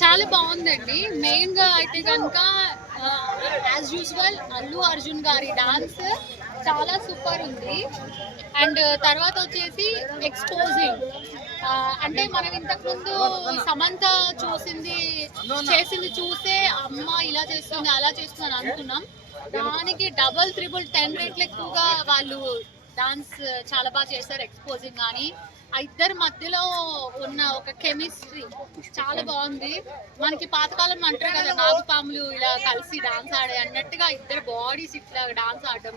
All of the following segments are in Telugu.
చాలా బాగుందండి. మెయిన్ గా అయితే కనుక యాజ్ యూజువల్ అల్లు అర్జున్ గారి డాన్స్ చాలా సూపర్ ఉంది. అండ్ తర్వాత వచ్చేసి ఎక్స్పోజింగ్, అంటే మనం ఇంతకు ముందు సమంత చేసింది చూసే అమ్మ ఇలా చేస్తుంది అలా చేస్తుంది అని అనుకున్నాం. దానికి డబల్ త్రిబుల్ 10 రెట్లు ఎక్కువగా వాళ్ళు డాన్స్ చాలా బాగా చేశారు. ఎక్స్పోజింగ్ కానీ ఆ ఇద్దరి మధ్యలో ఉన్న ఒక కెమిస్ట్రీ చాలా బాగుంది. మనకి పాతకాలం అంటారు కదా, నాగుపాములు ఇలా కలిసి డాన్స్ ఆడే అన్నట్టుగా ఇద్దరు బాడీస్ ఇట్లా డాన్స్ ఆడడం,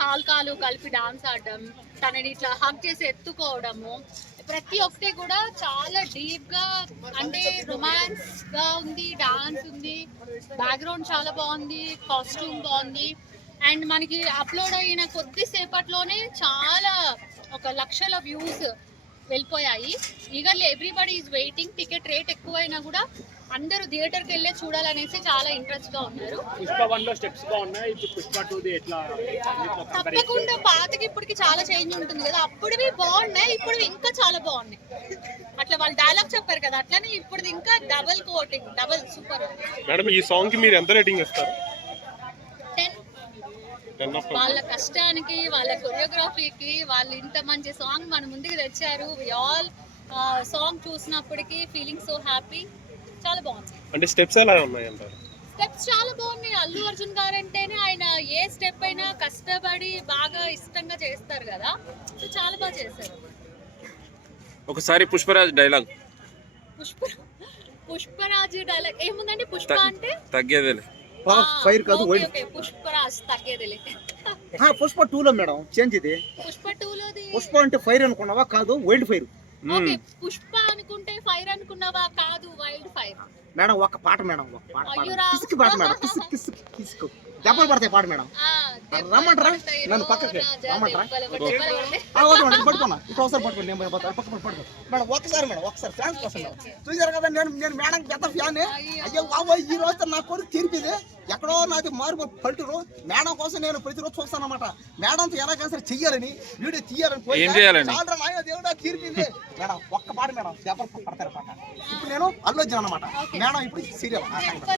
కాలు కలిపి డాన్స్ ఆడడం, తనని ఇట్లా హగ్ చేసి ఎత్తుకోవడము, ప్రతి ఒక్కటి కూడా చాలా డీప్ గా, అంటే రొమాన్స్ గా ఉంది. డాన్స్ ఉంది, బ్యాక్గ్రౌండ్ చాలా బాగుంది, కాస్ట్యూమ్ బాగుంది. అండ్ మనకి అప్లోడ్ అయిన కొద్దిసేపట్లోనే చాలా ఒక లక్షల వ్యూస్ వెళ్ళిపోయాయి. Eagerly everybody is waiting. Ticket rate ఎక్కువైనా కూడా అందరూ థియేటర్కి వెళ్ళే చూడాలనేసి చాలా ఇంట్రెస్ట్ గా ఉన్నారు. తప్పకుండా పాతకి ఇప్పటికి చాలా చేంజ్ ఉంటుంది కదా. అప్పుడువి బాగున్నాయి, ఇప్పుడు ఇంకా చాలా బాగున్నాయి. అట్లా వాళ్ళు డైలాగ్ చెప్పారు కదా, అట్లనే ఇప్పుడు ఇంకా double coating, double super. Madam ఈ సాంగ్ కి మీరు ఎంత రేటింగ్ ఇస్తారు? 10. వాళ్ళ కష్టానికి, వాళ్ళ కొరియోగ్రఫీకి వాళ్ళు ఇంత మంచి సాంగ్ మన ముందుకు తెచ్చారు. వి ఆల్ సాంగ్ చూసినప్పటికీ ఫీలింగ్ సో హ్యాపీ. చాలా బాగుంది. అంటే స్టెప్స్ ఎలా ఉన్నాయి అంటారు? స్టెప్స్ చాలా బాగున్నాయి. అల్లు అర్జున్ గారు అంటేనే ఆయన ఏ స్టెప్ అయినా కష్టపడి బాగా ఇష్టంగా చేస్తారు కదా, సో చాలా బాగా చేశారు. ఒకసారి పుష్పరాజ్ డైలాగ్. పుష్పరాజు డైలాగ్ ఏముందండి? పుష్ప అంటే తగ్గేదేలే, ఫైర్ కాదు, పుష్పరాజ్ తగ్గేదిలే. పుష్ప 2 లో మేడం చేంజ్ ఇది. పుష్ప 2 లోది పుష్ప అంటే ఫైర్ అనుకున్నావా? కాదు, వైల్డ్ ఫైర్. ఓకే, పుష్ప అనుకుంటే ఫైర్ అనుకున్నావా? కాదు, వైల్డ్ ఫైర్. మేడం ఒక పాట మేడం, ఒక పాట కిసుకు పాట మేడం, కిసుకు దెబ్బలు పడతాయి పాట మేడం. రమ్మంటారా నన్ను పక్కకి? రమ్మంటారా? పడుకున్నా ఇప్పుడు ఒకసారి పట్టుకోండి, నేను పక్క పడుకో మేడం. ఒకసారి మేడం, ఒకసారి ఫ్యాన్స్ కోసం చూసారు కదా, నేను మేడం పెద్ద ఫ్యాన్. అయ్యో బాబు, ఈ రోజు నా కోరిక తీర్పిది. ఎక్కడో నాది మారు పల్టురు. మేడం కోసం నేను ప్రతిరోజు చూస్తాను అనమాట. మేడంతో ఎలాగైనా సరే చెయ్యాలని, వీడియో తీయాలని చాలా దేవుడా తీర్పింది. మేడం ఒక్క పాట మేడం, దెబ్బలు పడతారు పాట. ఇప్పుడు నేను అల్లు అర్జున్ అనమాట. మేడం ఇప్పుడు సీరియల్